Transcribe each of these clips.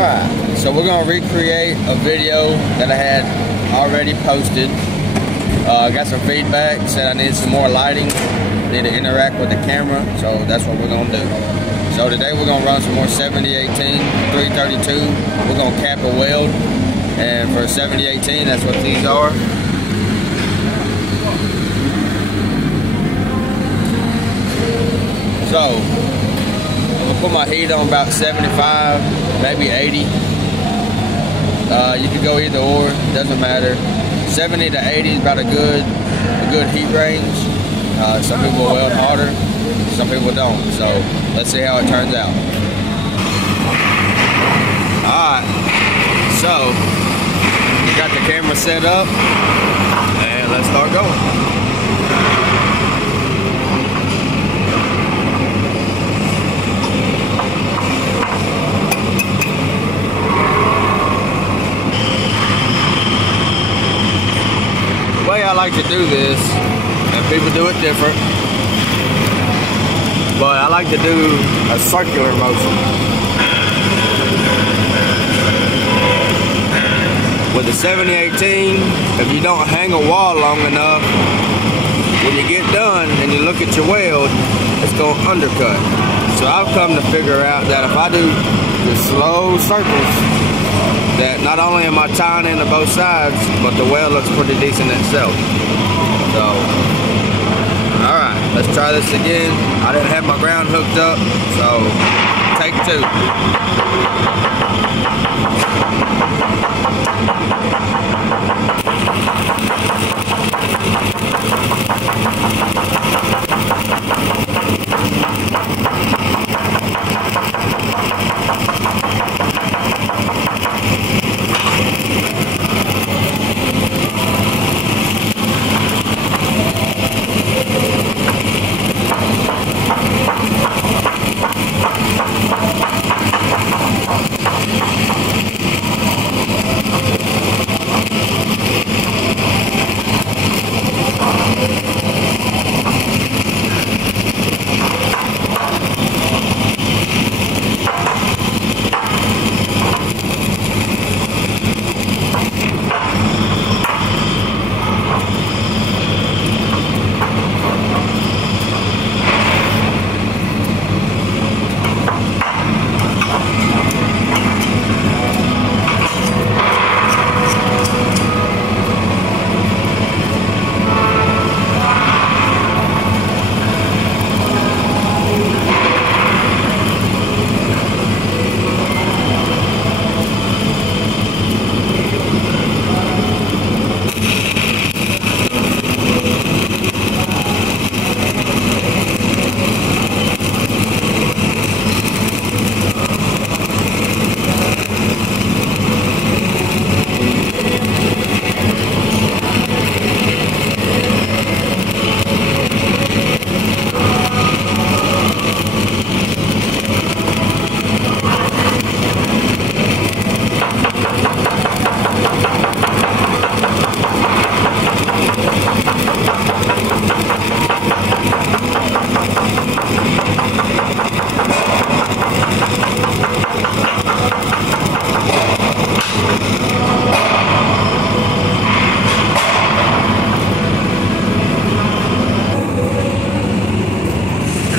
Alright, so we're going to recreate a video that I had already posted. I got some feedback, said I needed some more lighting, need to interact with the camera, so that's what we're going to do. So today we're going to run some more 7018 332. We're going to cap a weld, and for 7018 that's what these are. So I'm going to put my heat on about 75, maybe 80. You could go either or, doesn't matter. 70 to 80 is about a good heat range. Some people weld harder, some people don't. So let's see how it turns out. Alright, so we got the camera set up and let's start going. The way I like to do this, and people do it different, but I like to do a circular motion. With the 7018, if you don't hang a wall long enough, when you get done and you look at your weld, it's going to undercut. So I've come to figure out that if I do the slow circles, that not only am I tying into both sides, but the weld looks pretty decent itself. So, alright, let's try this again. I didn't have my ground hooked up, so take two.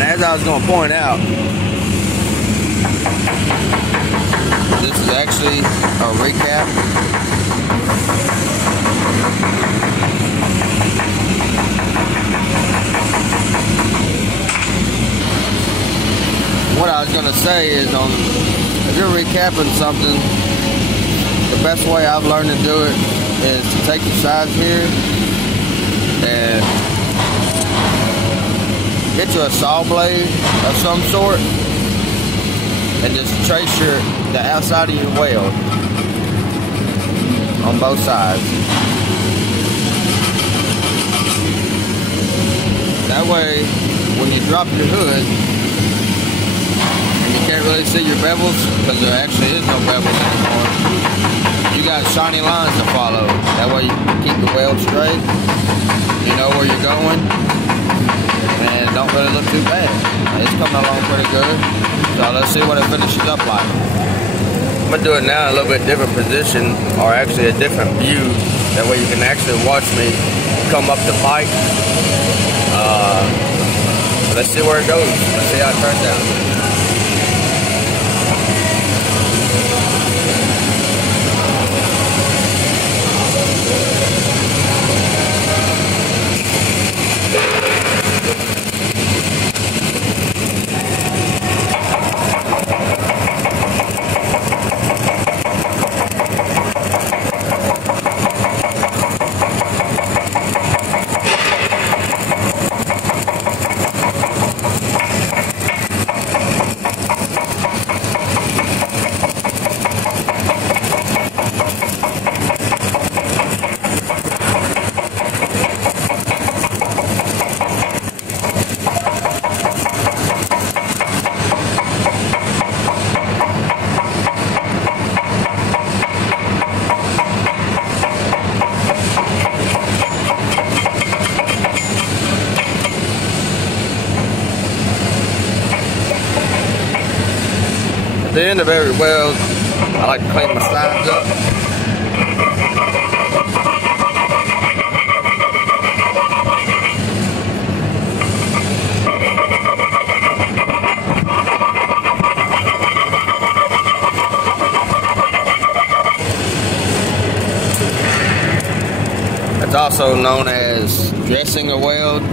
As I was going to point out, this is actually a recap. What I was going to say is, if you're recapping something, the best way I've learned to do it is to take the sides here and get you a saw blade of some sort and just trace the outside of your weld on both sides. That way, when you drop your hood, and you can't really see your bevels, because there actually is no bevels anymore, you got shiny lines to follow. That way you can keep the weld straight, you know where you're going, and it don't really look too bad. It's coming along pretty good. So let's see what it finishes up like. I'm gonna do it now in a little bit different position, or actually a different view. That way you can actually watch me come up the pipe. Let's see where it goes. Let's see how it turns out. At the end of every weld, I like to clean my sides up. It's also known as dressing a weld,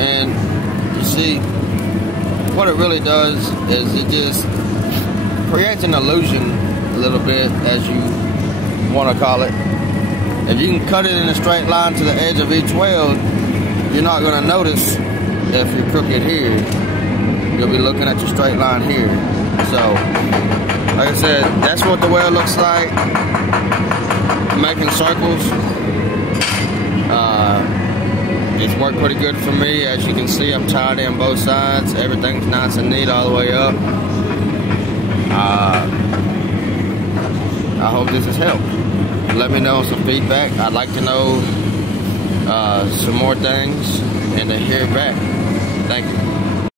and you see, what it really does is it just creates an illusion a little bit, as you want to call it. If you can cut it in a straight line to the edge of each weld, you're not going to notice if you're crooked here. You'll be looking at your straight line here. So, like I said, that's what the weld looks like. Making circles. It's worked pretty good for me. As you can see, I'm tidy on both sides. Everything's nice and neat all the way up. I hope this has helped. Let me know some feedback. I'd like to know some more things and to hear back. Thank you.